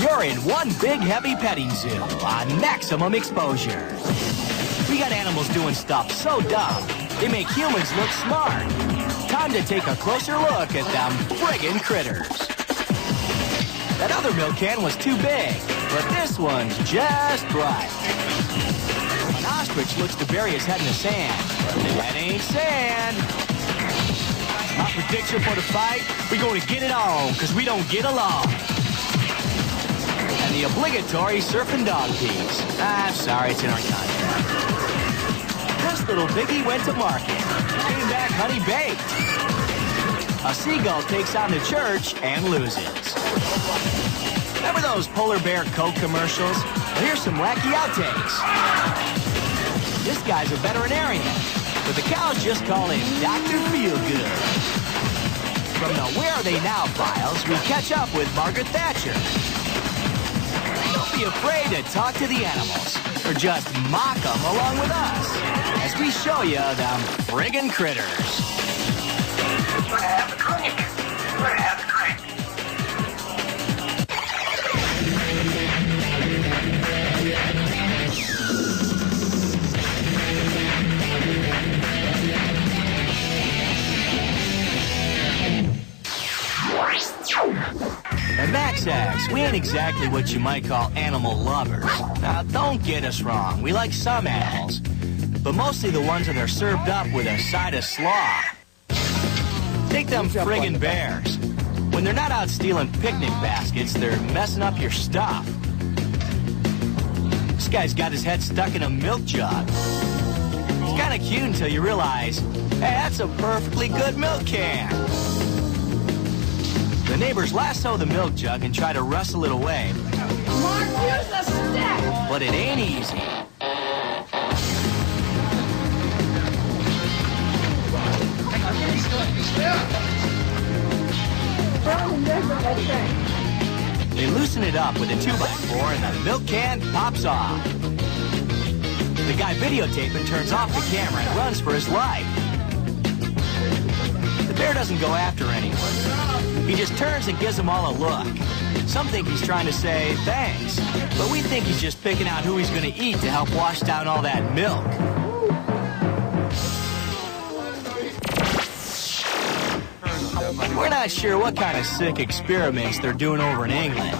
You're in one big heavy petting zoo on maximum exposure. We got animals doing stuff so dumb, they make humans look smart. Time to take a closer look at them friggin' critters. That other milk can was too big, but this one's just right. An ostrich looks to bury his head in the sand, but that ain't sand. My prediction for the fight, we're going to get it on, because we don't get along. And the obligatory surfing dog piece. I'm sorry, it's in our contract. This little biggie went to market. Came back honey-baked. A seagull takes on the church and loses. Remember those polar bear Coke commercials? Well, here's some wacky outtakes. This guy's a veterinarian, but the cows just call him Dr. Feelgood. From the Where Are They Now files, we catch up with Margaret Thatcher. Don't be afraid to talk to the animals, or just mock them along with us, as we show you them friggin' critters. We're gonna have the crank. We're gonna have the crank. At MaxX, we ain't exactly what you might call animal lovers. Now, don't get us wrong, we like some animals, but mostly the ones that are served up with a side of slaw. Take them friggin' bears. When they're not out stealing picnic baskets, they're messing up your stuff. This guy's got his head stuck in a milk jug. It's kinda cute until you realize, hey, that's a perfectly good milk can. The neighbors lasso the milk jug and try to wrestle it away. Mark, use the stick! But it ain't easy. They loosen it up with a 2x4 and the milk can pops off. The guy videotaping turns off the camera and runs for his life. The bear doesn't go after anyone. He just turns and gives them all a look. Some think he's trying to say thanks, but we think he's just picking out who he's going to eat to help wash down all that milk. We're not sure what kind of sick experiments they're doing over in England.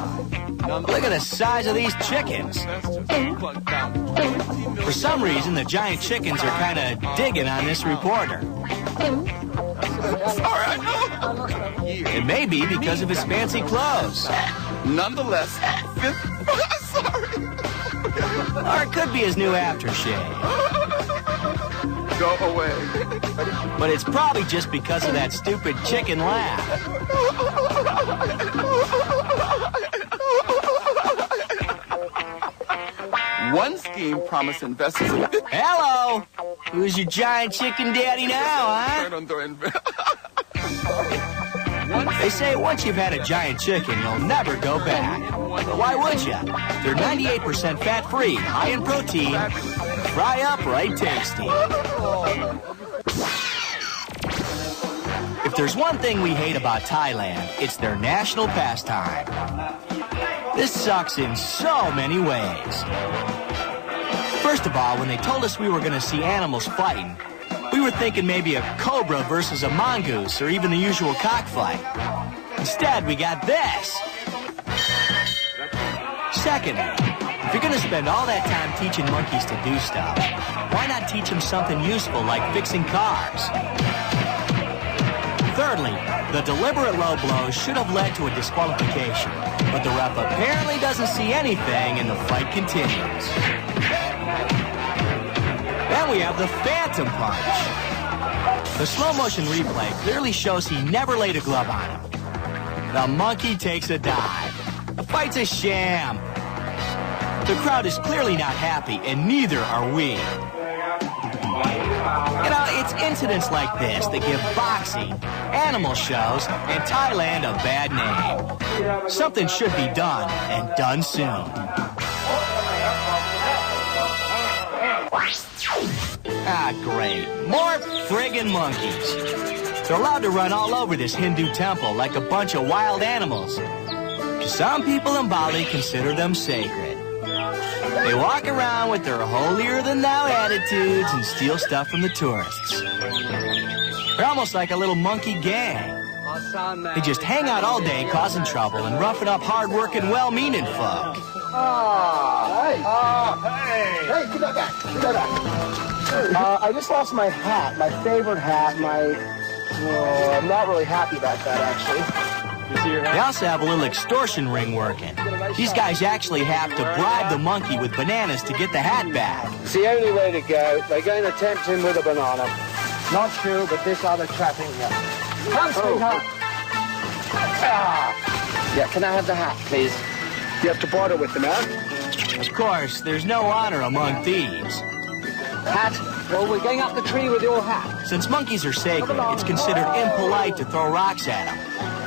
Look at the size of these chickens. For some reason, the giant chickens are kind of digging on this reporter. Sorry, I know. It may be because of his fancy clothes. Nonetheless, sorry. Or it could be his new aftershave. Go away. But it's probably just because of that stupid chicken laugh. One scheme promised investors a Hello! Who's your giant chicken daddy now, huh? They say once you've had a giant chicken, you'll never go back. But why would you? They're 98% fat-free, high in protein, fry up right tasty. If there's one thing we hate about Thailand, it's their national pastime. This sucks in so many ways. First of all, when they told us we were going to see animals fighting, we were thinking maybe a cobra versus a mongoose or even the usual cockfight. Instead, we got this. Secondly, if you're going to spend all that time teaching monkeys to do stuff, why not teach them something useful like fixing cars? Thirdly, the deliberate low blows should have led to a disqualification, but the ref apparently doesn't see anything and the fight continues. Then we have the Phantom Punch. The slow-motion replay clearly shows he never laid a glove on him. The monkey takes a dive. The fight's a sham. The crowd is clearly not happy, and neither are we. You know, it's incidents like this that give boxing, animal shows, and Thailand a bad name. Something should be done, and done soon. Ah, great. More friggin' monkeys. They're allowed to run all over this Hindu temple like a bunch of wild animals. Some people in Bali consider them sacred. They walk around with their holier-than-thou attitudes and steal stuff from the tourists. They're almost like a little monkey gang. They just hang out all day causing trouble and roughing up hard-working, well-meaning folk. Hey, give that back. Give that back. I just lost my hat, my favorite hat, I'm not really happy about that, actually. They also have a little extortion ring working. These guys actually have to bribe the monkey with bananas to get the hat back. It's the only way to go. They're going to tempt him with a banana. Not true, but this other trapping here. Come, sweetheart. Yeah, can I have the hat, please? You have to barter with them, huh? Of course, there's no honor among thieves. Hat? Well, we're going up the tree with your hat. Since monkeys are sacred, it's considered impolite to throw rocks at them,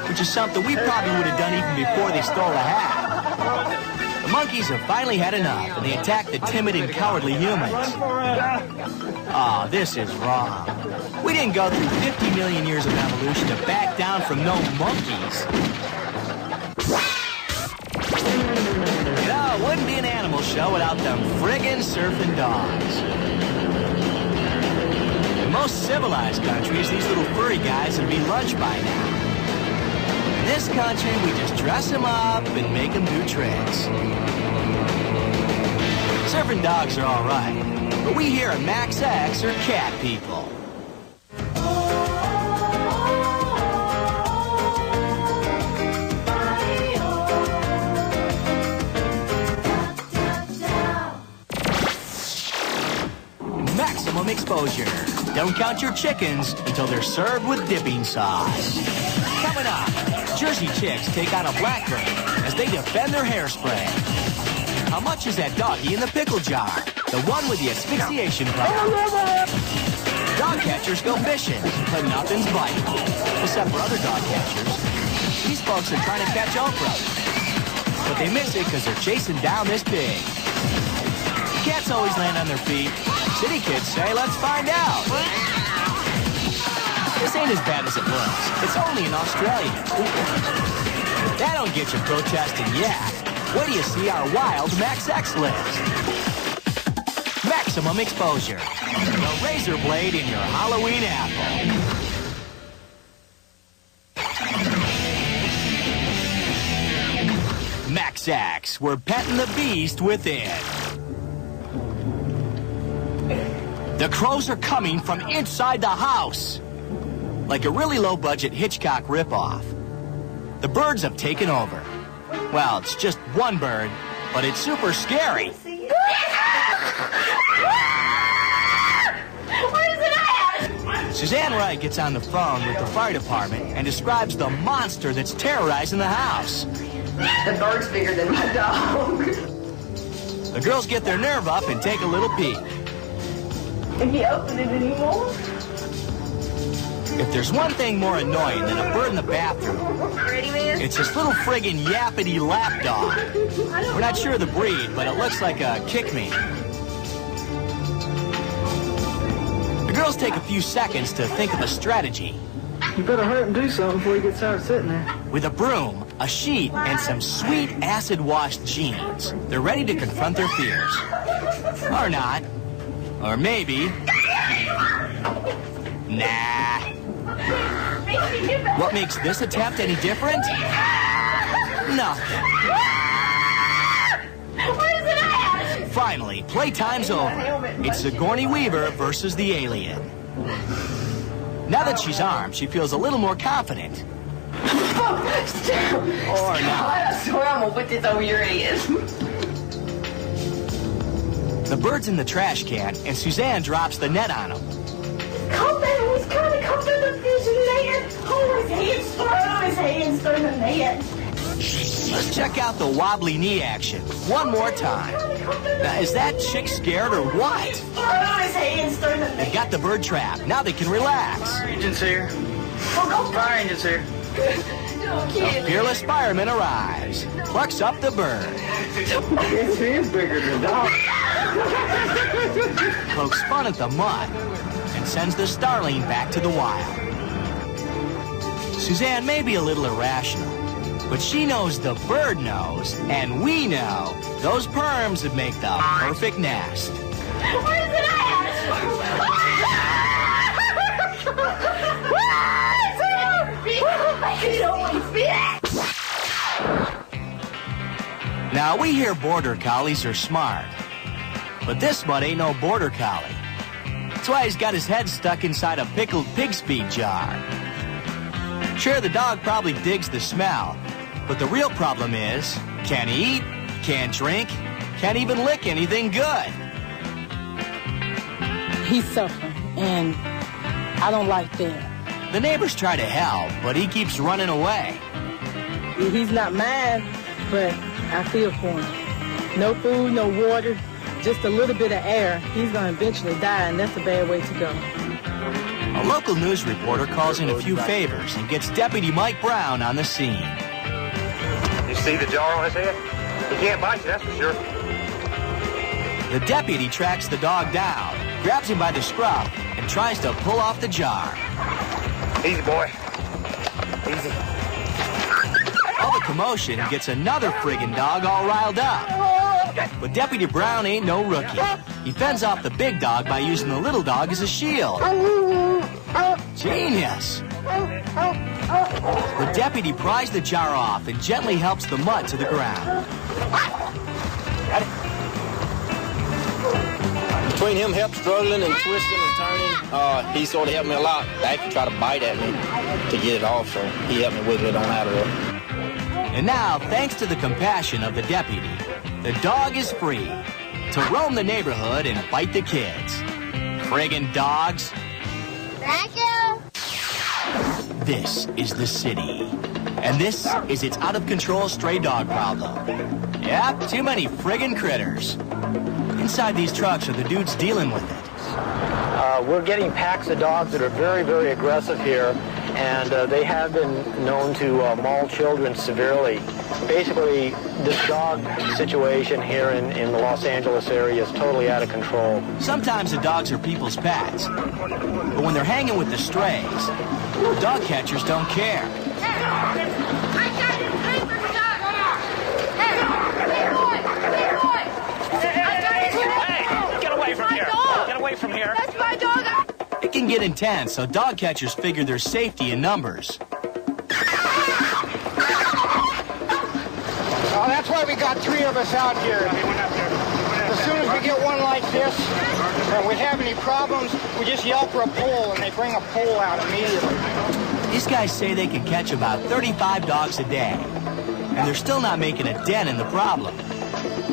which is something we probably would have done even before they stole the hat. The monkeys have finally had enough, and they attack the timid and cowardly humans. Oh, this is wrong. We didn't go through 50 million years of evolution to back down from no monkeys. You know, it wouldn't be an animal show without them friggin' surfing dogs. In most civilized countries, these little furry guys would be lunch by now. In this country, we just dress them up and make them do tricks. Surfing dogs are all right, but we here at Max X are cat people. Maximum exposure. Don't count your chickens until they're served with dipping sauce. Coming up, Jersey chicks take on a blackbird as they defend their hairspray. How much is that doggy in the pickle jar? The one with the asphyxiation problem. Dog catchers go fishing, but nothing's biting. Except for other dog catchers. These folks are trying to catch Oprah. But they miss it because they're chasing down this pig. Cats always land on their feet. City kids say, let's find out. This ain't as bad as it looks. It's only in Australia. That don't get you protesting yet. Wait till you see our wild Max X list. Maximum exposure. The razor blade in your Halloween apple. Max X, we're petting the beast within. The crows are coming from inside the house. Like a really low-budget Hitchcock ripoff. The birds have taken over. Well, it's just one bird, but it's super scary. Where's it at? Suzanne Wright gets on the phone with the fire department and describes the monster that's terrorizing the house. The bird's bigger than my dog. The girls get their nerve up and take a little peek. Can you open it anymore? If there's one thing more annoying than a bird in the bathroom, Ready, man? it's this little friggin' yappity lapdog. We're not sure of the breed, but it looks like a kick-me. The girls take a few seconds to think of a strategy. You better hurry up and do something before he gets tired of sitting there. With a broom, a sheet, and some sweet acid-washed jeans, they're ready to confront their fears. Or not. Or maybe... Nah. What makes this attempt any different? Nothing. Where's it at? Finally, playtime's over. It's Sigourney Weaver versus the alien. Now that she's armed, she feels a little more confident. Or not. I swear I'm gonna put this over your head. The bird's in the trash can, and Suzanne drops the net on him. Come down, he's trying to come through the fishing net. Oh, his hands through the net. Let's check out the wobbly knee action one more time. Now, is that chick scared or what? His hands through the net. They've got the bird trapped. Now they can relax. Fire engine's here. Oh, Fire engine's here. don't The kid me. fearless fireman arrives, plucks up the bird, Yes, he is bigger than a dog. pokes fun at the mud, and sends the starling back to the wild. Suzanne may be a little irrational, But she knows the bird knows, and we know those perms would make the perfect nest. Where's it at? Now, we hear border collies are smart, but this one ain't no border collie. That's why he's got his head stuck inside a pickled pig's feet jar. Sure, the dog probably digs the smell, but the real problem is, can't eat, can't drink, can't even lick anything good. He's suffering, and I don't like that. The neighbors try to help, but he keeps running away. He's not mad, but I feel for him. No food, no water, just a little bit of air. He's going to eventually die, and that's a bad way to go. A local news reporter calls in a few favors and gets Deputy Mike Brown on the scene. You see the jar on his head? He can't bite you, that's for sure. The deputy tracks the dog down, grabs him by the scruff, and tries to pull off the jar. Easy, boy. Easy. All the commotion gets another friggin' dog all riled up. But Deputy Brown ain't no rookie. He fends off the big dog by using the little dog as a shield. Genius! The deputy pries the jar off and gently helps the mutt to the ground. Between him help struggling and twisting and turning, he sort of helped me a lot. They actually tried to bite at me to get it off, so he helped me wiggle it on out of there. And now, thanks to the compassion of the deputy, the dog is free to roam the neighborhood and bite the kids. Friggin' dogs. Thank you. This is the city. And this is its out-of-control stray dog problem. Yep, too many friggin' critters. Inside these trucks are the dudes dealing with it. We're getting packs of dogs that are very, very aggressive here, and they have been known to maul children severely. Basically, this dog situation here in the Los Angeles area is totally out of control. Sometimes the dogs are people's pets, but when they're hanging with the strays, the dog catchers don't care. From here. That's my dog. It can get intense, so dog catchers figure there's safety in numbers. Oh, that's why we got 3 of us out here. As soon as we get one like this, and we have any problems, we just yell for a pole, and they bring a pole out immediately. These guys say they can catch about 35 dogs a day, and they're still not making a dent in the problem.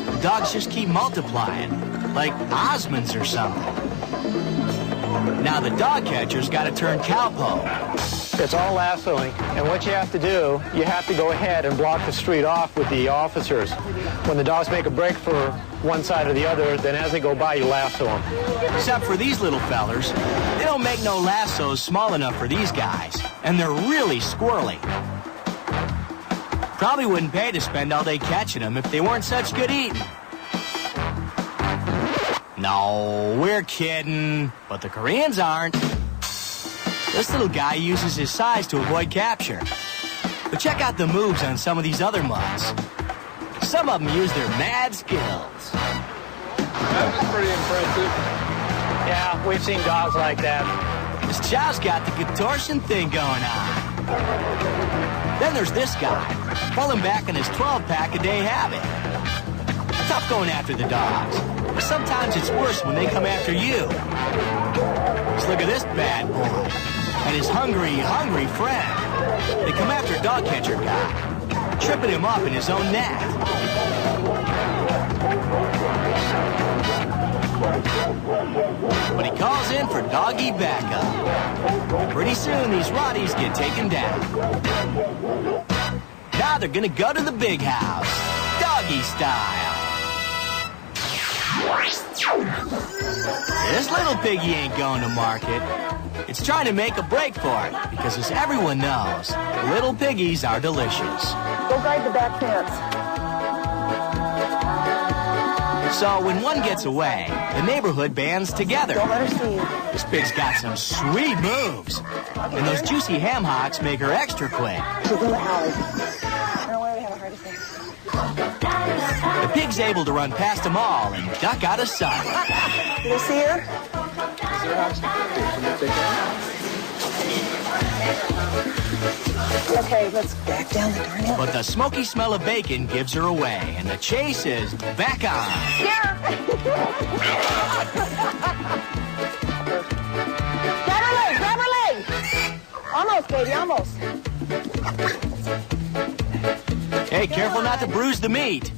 The dogs just keep multiplying, like Osmonds or something. Now the dog catcher's got to turn cowpoke. It's all lassoing, and what you have to do, you have to go ahead and block the street off with the officers. When the dogs make a break for one side or the other, then as they go by, you lasso them. Except for these little fellers, they don't make no lassos small enough for these guys, and they're really squirrely. Probably wouldn't pay to spend all day catching them if they weren't such good eating. No, we're kidding, but the Koreans aren't. This little guy uses his size to avoid capture. But check out the moves on some of these other mutts. Some of them use their mad skills. That was pretty impressive. Yeah, we've seen dogs like that. This chow's got the contortion thing going on. Then there's this guy, falling back on his 12-pack a day habit. Tough going after the dogs. But sometimes it's worse when they come after you. Just look at this bad boy and his hungry, hungry friend. They come after a dog catcher guy, tripping him up in his own net. But he calls in for doggy backup. Pretty soon these Rotties get taken down. Now they're gonna go to the big house, doggy style. This little piggy ain't going to market. It's trying to make a break for it, because as everyone knows, little piggies are delicious. Go guide the back fence. So when one gets away, the neighborhood bands together. Don't let her see you. This pig's got some sweet moves, and those juicy ham hocks make her extra quick. She's in the alley. pig's able to run past them all and duck out of sight. You see her? Okay, let's back down the darn hill. But the smoky smell of bacon gives her away, and the chase is back on. Here! Grab her leg, grab her leg! Almost, baby, almost. Hey, careful not to bruise the meat.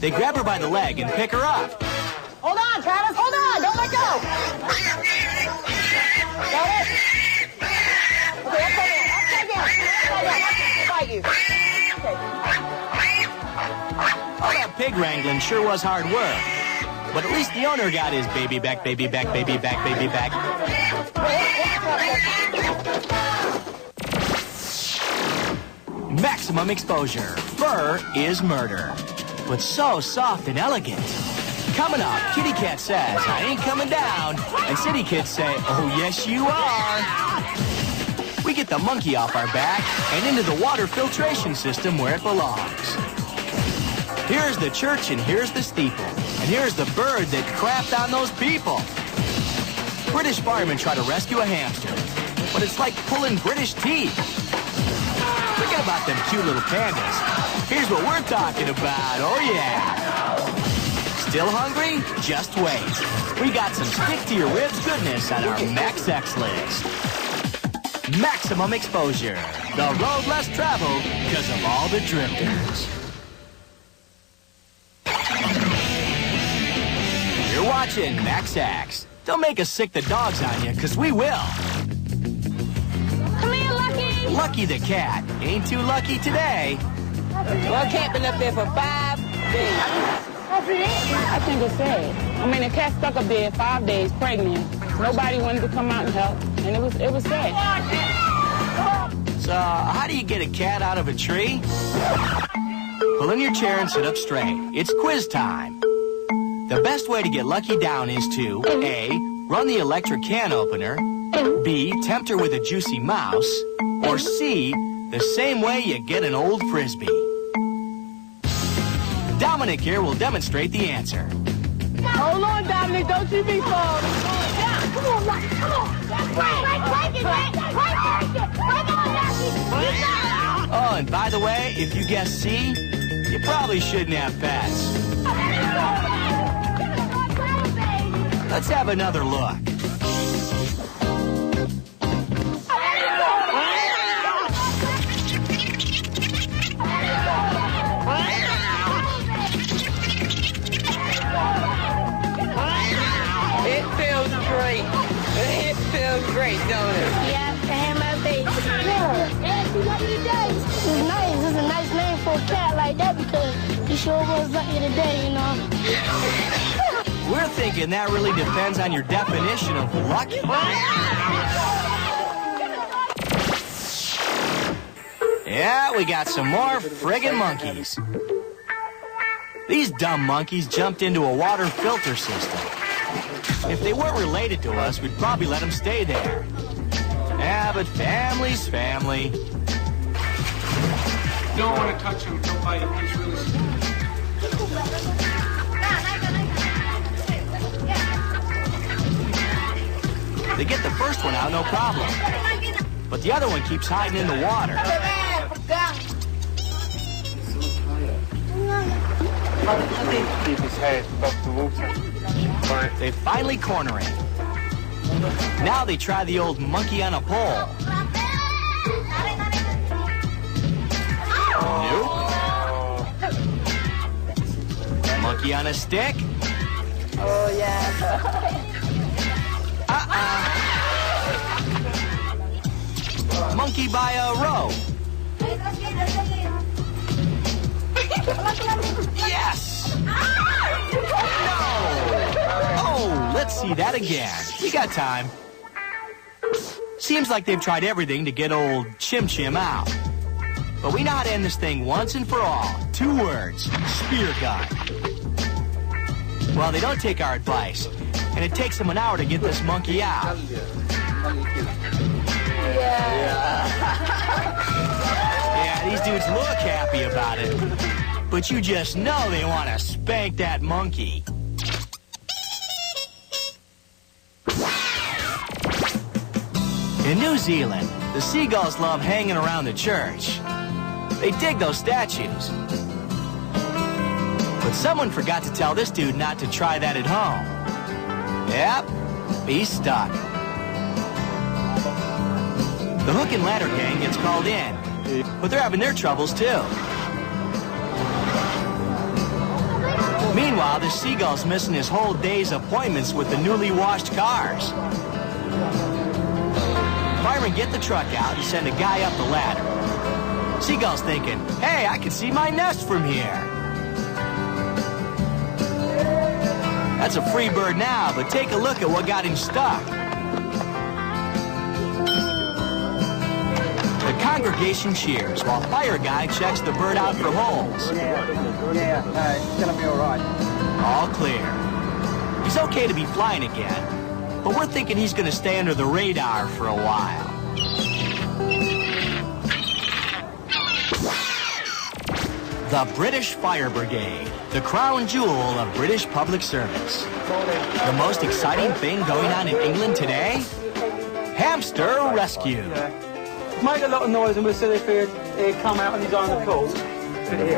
They grab her by the leg and pick her up. Hold on, Travis, hold on, don't let go. Got it? Okay, upside down. Fight you. Okay. All that pig wrangling sure was hard work. But at least the owner got his baby back, baby back, baby back, baby back. Maximum exposure. Fur is murder. But so soft and elegant. Coming up, Kitty Cat says, I ain't coming down. And City Kids say, oh, yes, you are. We get the monkey off our back and into the water filtration system where it belongs. Here's the church and here's the steeple. And here's the bird that crapped on those people. British firemen try to rescue a hamster, but it's like pulling British teeth. Forget about them cute little pandas. Here's what we're talking about, oh yeah. Still hungry? Just wait. We got some stick-to-your-ribs goodness on our Max X list. Maximum exposure. The road less traveled because of all the drifters. You're watching Max X. Don't make us sick the dogs on you, because we will. Come here, Lucky. Lucky the cat. Ain't too lucky today. Well, camping up there for 5 days. I think it's sad. I mean, the cat stuck up there 5 days pregnant. Nobody wanted to come out and help, and it was sad. So, how do you get a cat out of a tree? Pull in your chair and sit up straight. It's quiz time. The best way to get Lucky down is to A, run the electric can opener, B, tempt her with a juicy mouse, or C, the same way you get an old Frisbee. Dominic here will demonstrate the answer. Hold on, Dominic. Don't you be falling. Come on, Lucky, come on. Break it. Oh, and by the way, if you guess C, you probably shouldn't have pets. Let's have another look. It feels great. It feels great, don't it? Yeah, I had my baby. Yeah. What he does. It's nice. It's a nice name for a cat like that because he sure was lucky today, you know. We're thinking that really depends on your definition of lucky. Yeah, we got some more friggin' monkeys. These dumb monkeys jumped into a water filter system. If they weren't related to us, we'd probably let them stay there. Yeah, but family's family. Don't want to touch him. Don't bite him. He's really small. They get the first one out, no problem. But the other one keeps hiding in the water. Keep his head above the water. They finally corner him. Now they try the old monkey on a pole. Nope. Monkey on a stick? Oh, yeah. Monkey by a rope. Yes! No! Oh, let's see that again. We got time. Seems like they've tried everything to get old Chim Chim out. But we know how to end this thing once and for all. 2 words. Spear gun. Well, they don't take our advice. And it takes them an hour to get this monkey out. Yeah, these dudes look happy about it. but you just know they want to spank that monkey. In New Zealand, the seagulls love hanging around the church. They dig those statues. But someone forgot to tell this dude not to try that at home. Yep, he's stuck. The hook and ladder gang gets called in, but they're having their troubles too. Meanwhile, the seagull's missing his whole day's appointments with the newly washed cars. Firemen get the truck out and send a guy up the ladder. Seagull's thinking, hey, I can see my nest from here. That's a free bird now, but take a look at what got him stuck. The congregation cheers while Fire Guy checks the bird out for holes. Yeah, it's gonna be all right. All clear. He's okay to be flying again, but we're thinking he's gonna stay under the radar for a while. The British Fire Brigade, the crown jewel of British public service. The most exciting thing going on in England today? Hamster rescue. Make a lot of noise and we'll see if he'd come out on his own accord.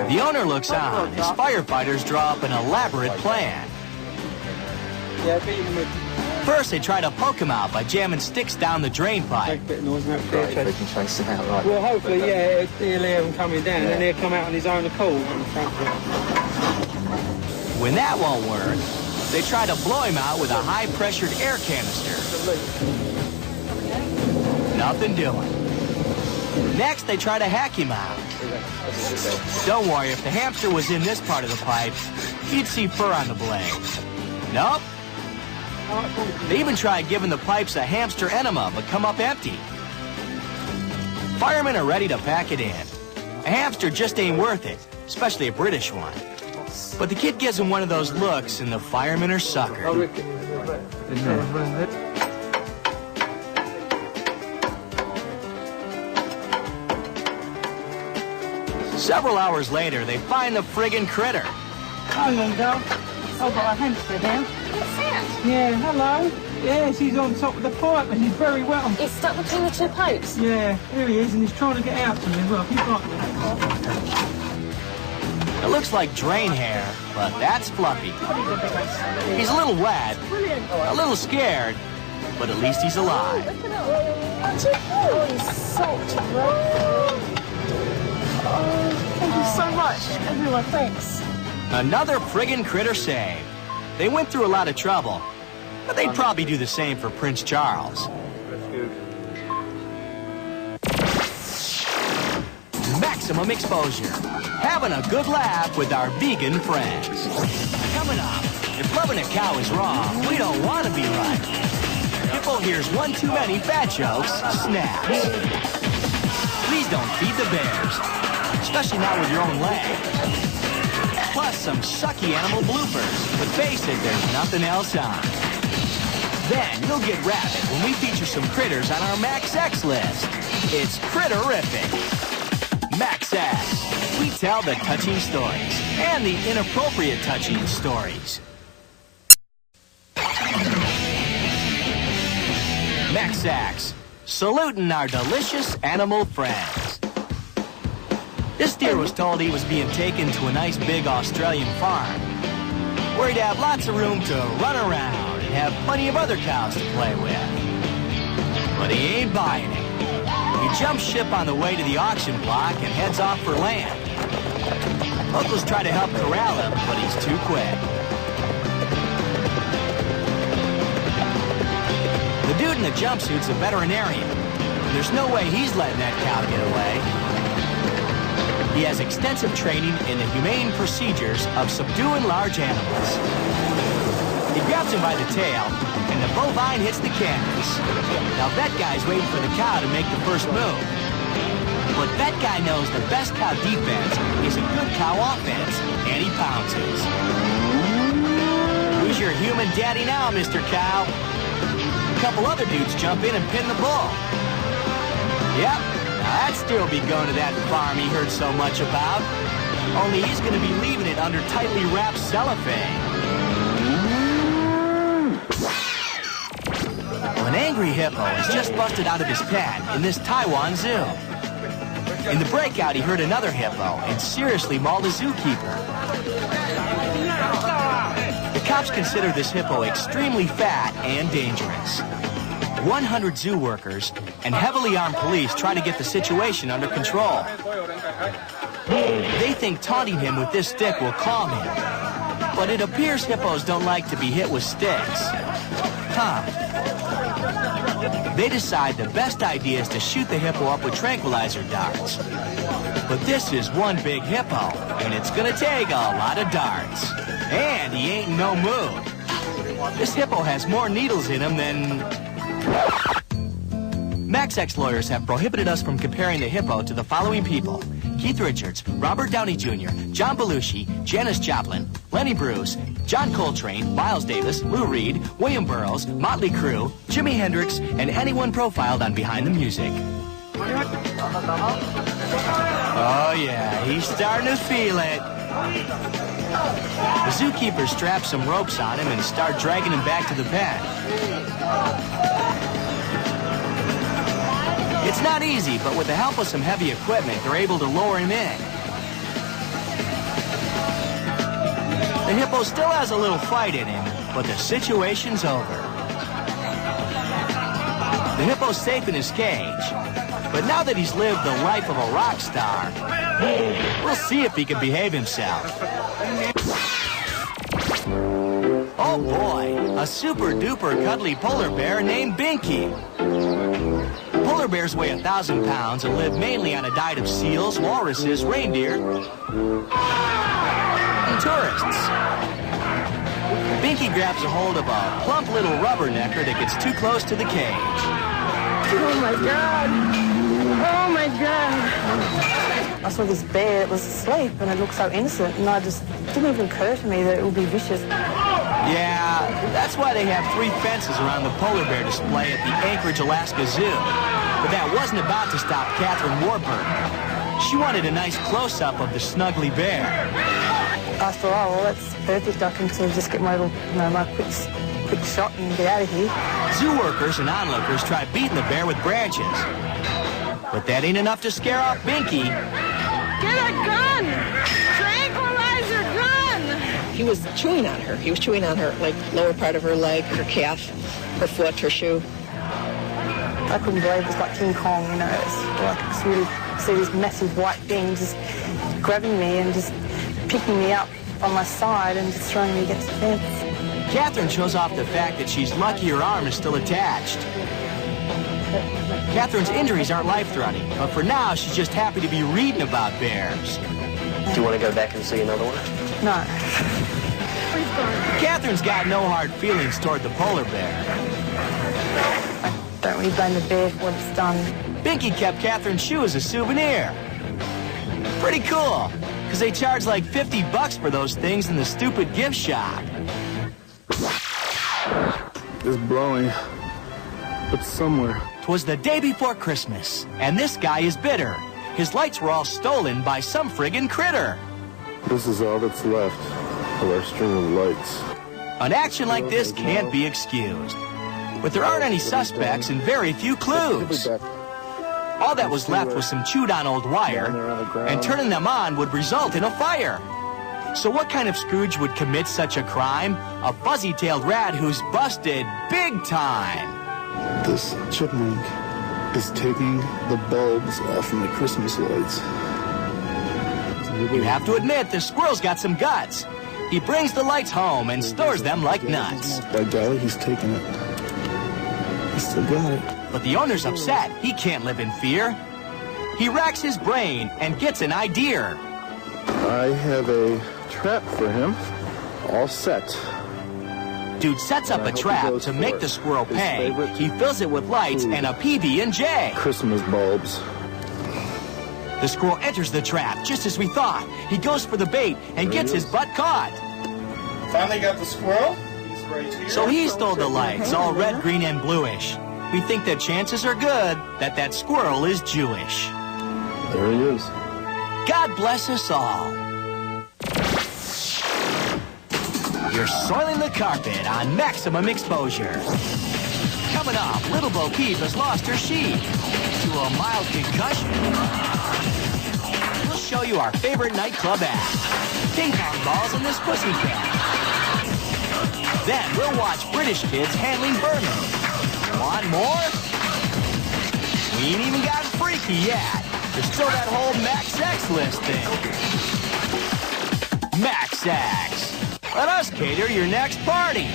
The owner looks on as firefighters draw up an elaborate plan. First, they try to poke him out by jamming sticks down the drain pipe. Well, hopefully, yeah, he'll hear him coming down and he'll come out on his own accord. When that won't work, they try to blow him out with a high-pressured air canister. Nothing doing. Next, they try to hack him out. Don't worry, if the hamster was in this part of the pipe, you'd see fur on the blade. Nope. They even tried giving the pipes a hamster enema, but come up empty. Firemen are ready to pack it in. A hamster just ain't worth it, especially a British one. But the kid gives him one of those looks, and the firemen are suckered. Several hours later, they find the friggin' critter. Hello, dog. I've got a hamster here. Yeah, hello. Yeah, she's on top of the pipe and he's very well. He's stuck between the two pipes? Yeah, here he is and he's trying to get out to me as well. He's got me. It looks like drain hair, but that's Fluffy. He's a little wet, a little scared, but at least he's alive. Oh, he's soaked, bro. Oh, thank you so much. Everyone, thanks. Another friggin' critter saved. They went through a lot of trouble, but they'd probably do the same for Prince Charles. Maximum exposure. Having a good laugh with our vegan friends. Coming up, if loving a cow is wrong, we don't want to be right. Hippo hears one too many fat jokes, snaps. Please don't feed the bears, especially not with your own leg. Plus some sucky animal bloopers, but face it, there's nothing else on. Then you'll get rabid when we feature some critters on our Max X list. It's critterific. Max X. We tell the touching stories and the inappropriate touching stories. Max X. Saluting our delicious animal friends. This deer was told he was being taken to a nice big Australian farm, where he'd have lots of room to run around and have plenty of other cows to play with. But he ain't buying it. He jumps ship on the way to the auction block and heads off for land. Locals try to help corral him, but he's too quick. The dude in the jumpsuit's a veterinarian. There's no way he's letting that cow get away. He has extensive training in the humane procedures of subduing large animals. He grabs him by the tail, and the bovine hits the canvas. Now that guy's waiting for the cow to make the first move. But that guy knows the best cow defense is a good cow offense, and he pounces. Who's your human daddy now, Mr. Cow? A couple other dudes jump in and pin the bull. Yep. Now, that steer will be going to that farm he heard so much about. Only he's going to be leaving it under tightly wrapped cellophane. An angry hippo has just busted out of his pen in this Taiwan zoo. In the breakout, he hurt another hippo and seriously mauled a zookeeper. The cops consider this hippo extremely fat and dangerous. 100 zoo workers and heavily armed police try to get the situation under control. They think taunting him with this stick will calm him. But it appears hippos don't like to be hit with sticks. They decide the best idea is to shoot the hippo up with tranquilizer darts. But this is one big hippo, and it's gonna take a lot of darts. And he ain't in no mood. This hippo has more needles in him than... MaxX lawyers have prohibited us from comparing the hippo to the following people: Keith Richards, Robert Downey Jr., John Belushi, Janis Joplin, Lenny Bruce, John Coltrane, Miles Davis, Lou Reed, William Burroughs, Motley Crue, Jimi Hendrix, and anyone profiled on Behind the Music. Oh yeah, he's starting to feel it. The zookeeper straps some ropes on him and start dragging him back to the pen. It's not easy, but with the help of some heavy equipment, they're able to lower him in. The hippo still has a little fight in him, but the situation's over. The hippo's safe in his cage, but now that he's lived the life of a rock star, we'll see if he can behave himself. Oh boy, a super-duper cuddly polar bear named Binky. Polar bears weigh 1,000 pounds and live mainly on a diet of seals, walruses, reindeer, and tourists. Binky grabs a hold of a plump little rubbernecker that gets too close to the cage. Oh my God. Oh my God. I saw this bear that was asleep and it looked so innocent, and it didn't even occur to me that it would be vicious. Yeah, that's why they have 3 fences around the polar bear display at the Anchorage, Alaska Zoo. But that wasn't about to stop Catherine Warburton. She wanted a nice close-up of the snuggly bear. I thought, oh, well, that's perfect. I can sort of just get my little, my quick shot and get out of here. Zoo workers and onlookers try beating the bear with branches. But that ain't enough to scare off Binky. Get a gun! Tranquilizer gun! He was chewing on her. He was chewing on her, like, lower part of her leg, her calf, her foot, her shoe. I couldn't believe it was like King Kong, you know. It's like to really see this massive white thing just grabbing me and just picking me up on my side and just throwing me against the fence. Catherine shows off the fact that she's lucky her arm is still attached. Catherine's injuries aren't life-threatening, but for now, she's just happy to be reading about bears. Do you want to go back and see another one? No. Catherine's got no hard feelings toward the polar bear. I don't really blame the bear for what it's done. Binky kept Catherine's shoe as a souvenir. Pretty cool, because they charge like $50 for those things in the stupid gift shop. It's blowing. It's somewhere. 'Twas the day before Christmas, and this guy is bitter. His lights were all stolen by some friggin' critter. This is all that's left of our string of lights. An action like this can't be excused. But there aren't any suspects and very few clues. All that was left was some chewed-on old wire, and turning them on would result in a fire. So what kind of Scrooge would commit such a crime? A fuzzy-tailed rat who's busted big time. This chipmunk is taking the bulbs off from the Christmas lights. You have to admit, the squirrel's got some guts. He brings the lights home and stores them like nuts. By golly, he's taking it. He's still got it. But the owner's upset. He can't live in fear. He racks his brain and gets an idea. I have a trap for him, all set. Dude sets up a trap to make the squirrel pay. He fills it with lights and a PB&J. Christmas bulbs. The squirrel enters the trap, just as we thought. He goes for the bait and gets his butt caught. Finally got the squirrel. He's right here. So he stole the lights, all red, green, and bluish. We think that chances are good that squirrel is Jewish. There he is. God bless us all. You're soiling the carpet on maximum exposure. Coming off, Little Bo Peep has lost her sheet to a mild concussion. We'll show you our favorite nightclub act. Ping pong balls in this pussycat. Then we'll watch British kids handling burglars. Want more? We ain't even got freaky yet. There's still that whole Max X list thing. Max X. Let us cater your next party.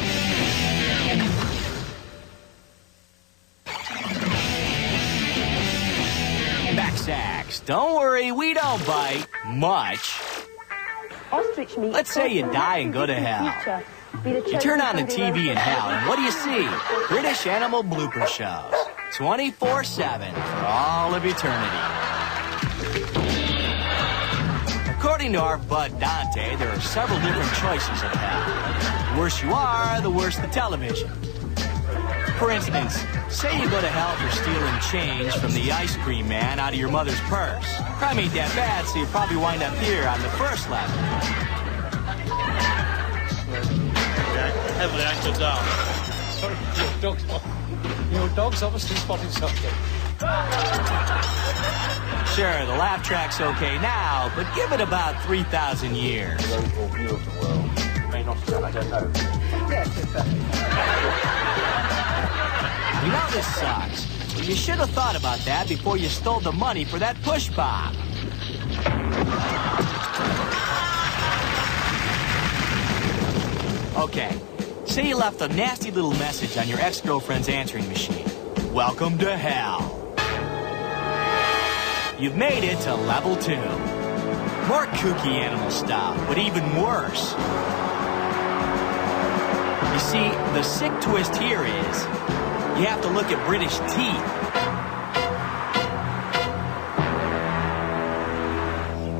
Max X. Don't worry, we don't bite much. Ostrich meat. Let's say you die and go to hell. You turn on the TV in hell, and what do you see? British animal blooper shows. 24/7 for all of eternity. According to our bud Dante, there are several different choices of hell. The worse you are, the worse the television. For instance, say you go to hell for stealing change from the ice cream man out of your mother's purse. Crime ain't that bad, so you probably wind up here on the first level. Heavily anchored down. Sorry, your dog's obviously spotted something. Sure, the laugh track's okay now, but give it about 3,000 years. You know this sucks. You should have thought about that before you stole the money for that push pop. Okay, say you left a nasty little message on your ex-girlfriend's answering machine. Welcome to hell. You've made it to level 2. More kooky animal stuff, but even worse. You see, the sick twist here is you have to look at British teeth.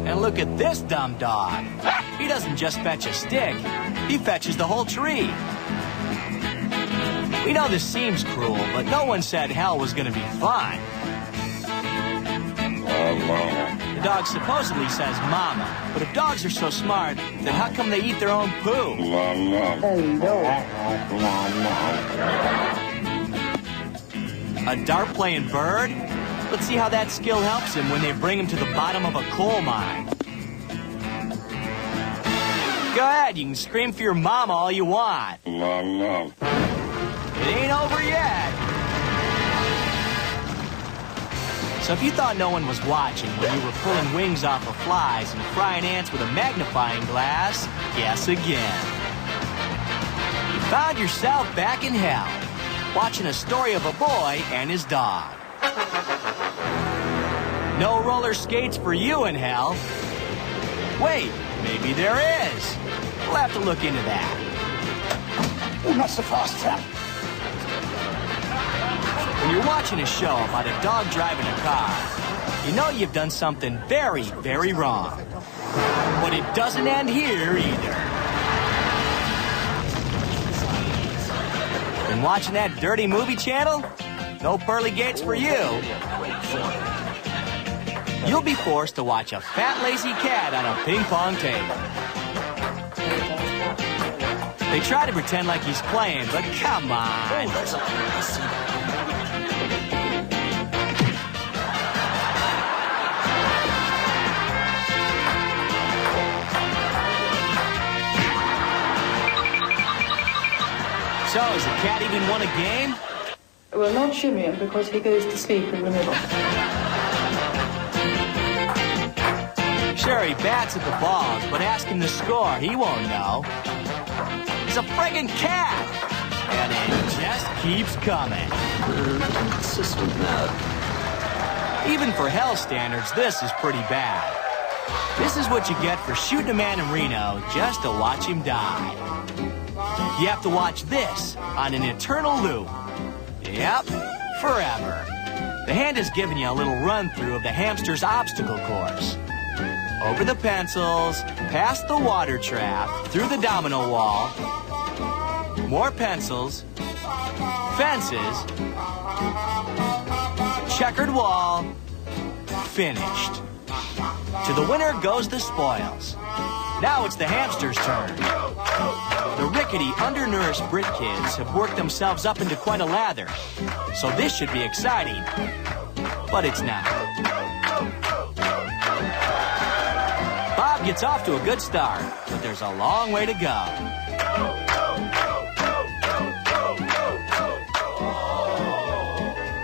And look at this dumb dog. He doesn't just fetch a stick, he fetches the whole tree. We know this seems cruel, but no one said hell was gonna be fun. The dog supposedly says mama, but if dogs are so smart, then how come they eat their own poo? A dart-playing bird? Let's see how that skill helps him when they bring him to the bottom of a coal mine. Go ahead, you can scream for your mama all you want. It ain't over yet. So if you thought no one was watching when you were pulling wings off of flies and frying ants with a magnifying glass, guess again. You found yourself back in hell, watching a story of a boy and his dog. No roller skates for you in hell. Wait, maybe there is. We'll have to look into that. Oh, not so fast, Sam. When you're watching a show about a dog driving a car, you know you've done something very, very wrong. But it doesn't end here either. Been watching that dirty movie channel? No pearly gates for you. You'll be forced to watch a fat, lazy cat on a ping pong table. They try to pretend like he's playing, but come on. So, has the cat even won a game? We'll not shimmy him because he goes to sleep in the middle. Sure, he bats at the balls, but ask him to score. He won't know. He's a friggin' cat! And it just keeps coming. Even for hell standards, this is pretty bad. This is what you get for shooting a man in Reno just to watch him die. You have to watch this on an eternal loop. Yep, forever. The hand is giving you a little run-through of the hamster's obstacle course. Over the pencils, past the water trap, through the domino wall, more pencils, fences, checkered wall, finished. To the winner goes the spoils. Now it's the hamster's turn. The rickety, undernourished Brit kids have worked themselves up into quite a lather. So this should be exciting. But it's not. Bob gets off to a good start, but there's a long way to go.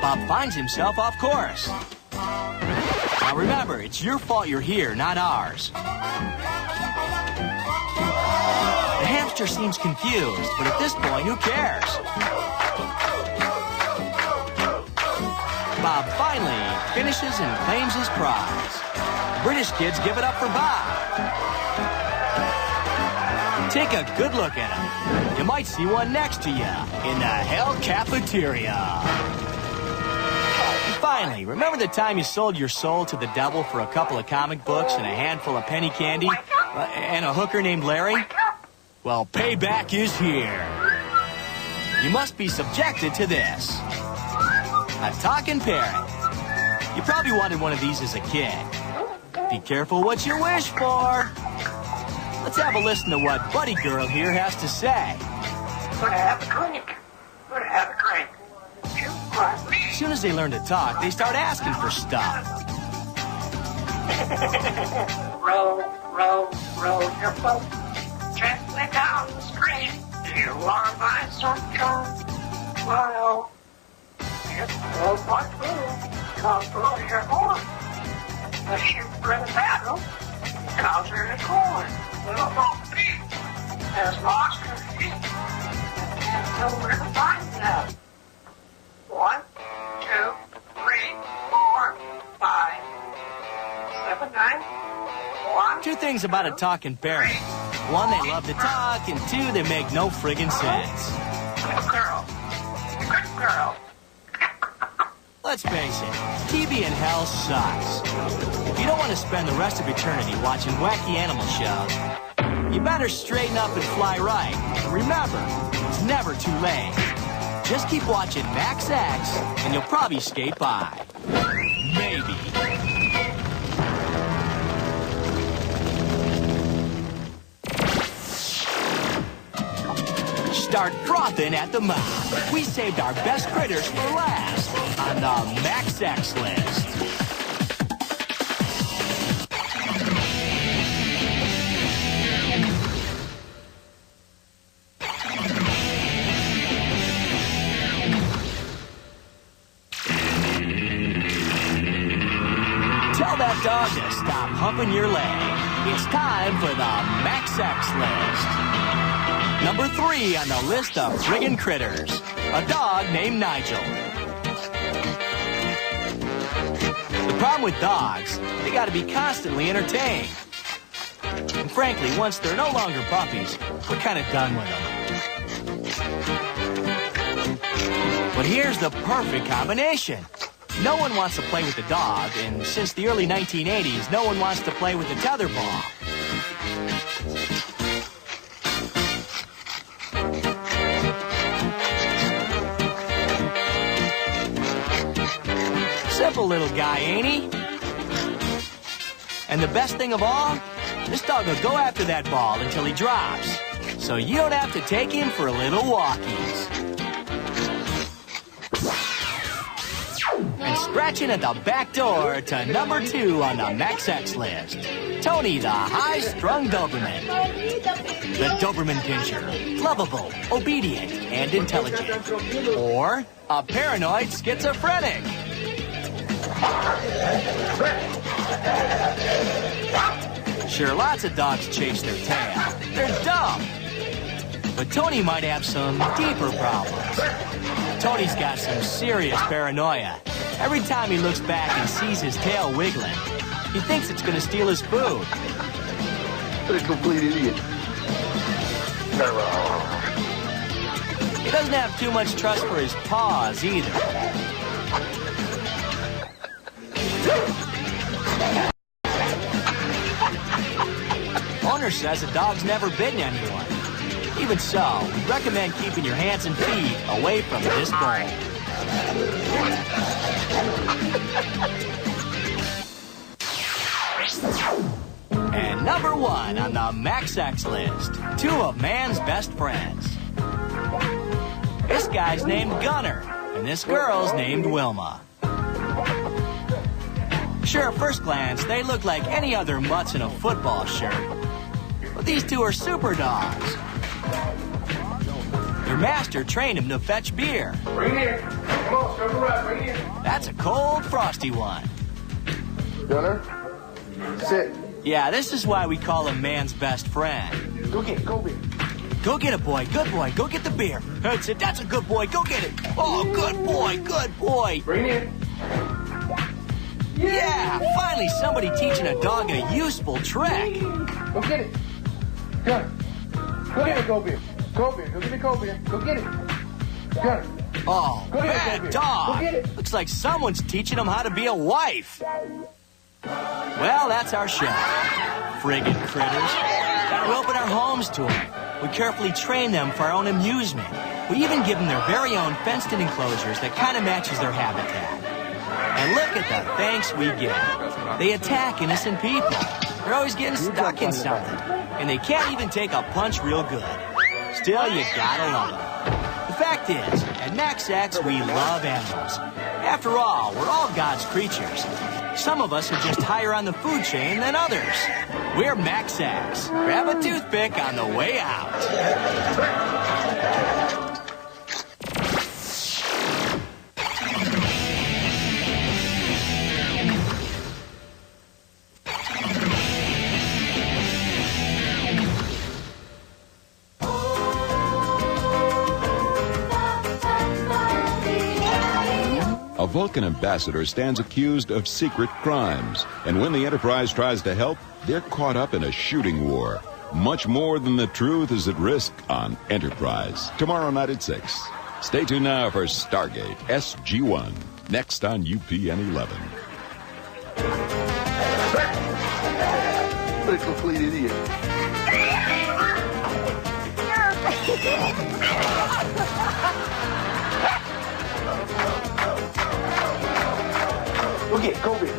Bob finds himself off course. Now remember, it's your fault you're here, not ours. The hamster seems confused, but at this point, who cares? Bob finally finishes and claims his prize. British kids give it up for Bob. Take a good look at him. You might see one next to you in the Hell Cafeteria. And finally, remember the time you sold your soul to the devil for a couple of comic books and a handful of penny candy? And a hooker named Larry? Well, payback is here. You must be subjected to this. A talking parrot. You probably wanted one of these as a kid. Be careful what you wish for. Let's have a listen to what Buddy Girl here has to say. Gonna have a drink. Gonna have a drink. As soon as they learn to talk, they start asking for stuff. Row, row, row your boat gently down the stream. You are my sunshine. Well, it's all my food. Come blow your horn. The ship in the battle. Cows in the corn. Little boat beat. Has lost her feet. And can't know where to find them. 1, 2, 3, 4, 5, 7, 9, 1. Two things about a talking parrot. One, they love to talk, and two, they make no friggin' sense. Good girl. Good girl. Let's face it, TV in hell sucks. If you don't want to spend the rest of eternity watching wacky animal shows, you better straighten up and fly right. And remember, it's never too late. Just keep watching Max X, and you'll probably skate by. Maybe. Start frothing at the mouth. We saved our best critters for last on the Max X list. Tell that dog to stop humping your leg. It's time for the Max X list. Number 3 on the list of friggin' critters, a dog named Nigel. The problem with dogs, they gotta be constantly entertained. And frankly, once they're no longer puppies, we're kinda done with them. But here's the perfect combination. No one wants to play with the dog, and since the early 1980s, no one wants to play with the tetherball. Simple little guy, ain't he? And the best thing of all, this dog will go after that ball until he drops. So you don't have to take him for little walkies. And scratching at the back door to number 2 on the Max X list, Tony the high-strung Doberman. The Doberman Pinscher, lovable, obedient, and intelligent. Or a paranoid schizophrenic. Sure, lots of dogs chase their tail. They're dumb. But Tony might have some deeper problems. Tony's got some serious paranoia. Every time he looks back and sees his tail wiggling, he thinks it's going to steal his food. What a complete idiot. He doesn't have too much trust for his paws either. Owner says the dog's never bitten anyone. Even so, we recommend keeping your hands and feet away from this bowl. And #1 on the Max X list. 2 of man's best friends. This guy's named Gunner, and this girl's named Wilma. Sure, at first glance, they look like any other mutts in a football shirt. But these 2 are super dogs. Their master trained him to fetch beer. Bring it here. Come on, stroke around. Bring it here. That's a cold, frosty one. Gunner, sit. Yeah, this is why we call him man's best friend. Go get it. Go get it. Go get it, boy. Good boy. Go get the beer. That's it. That's a good boy. Go get it. Oh, good boy. Good boy. Bring it in. Yeah, finally somebody teaching a dog a useful trick. Go get it. Gunner. Go get it, go beer. Go beer. Go get it, go beer. Go get it. Gunner. Oh, Go get it, bad go beer. dog. Go get it. Looks like someone's teaching him how to be a wife. Well, that's our show. Friggin' critters. We open our homes to them. We carefully train them for our own amusement. We even give them their very own fenced-in enclosures that kind of matches their habitat. And look at the thanks we get. They attack innocent people. They're always getting stuck in something. And they can't even take a punch real good. Still, you gotta love them. The fact is, at Max X, we love animals. After all, we're all God's creatures. Some of us are just higher on the food chain than others. We're Max X. Grab a toothpick on the way out. A Vulcan ambassador stands accused of secret crimes. And when the Enterprise tries to help, they're caught up in a shooting war. Much more than the truth is at risk on Enterprise. Tomorrow night at 6. Stay tuned now for Stargate SG-1. Next on UPN 11. What a complete idiot. Go get it, go beer.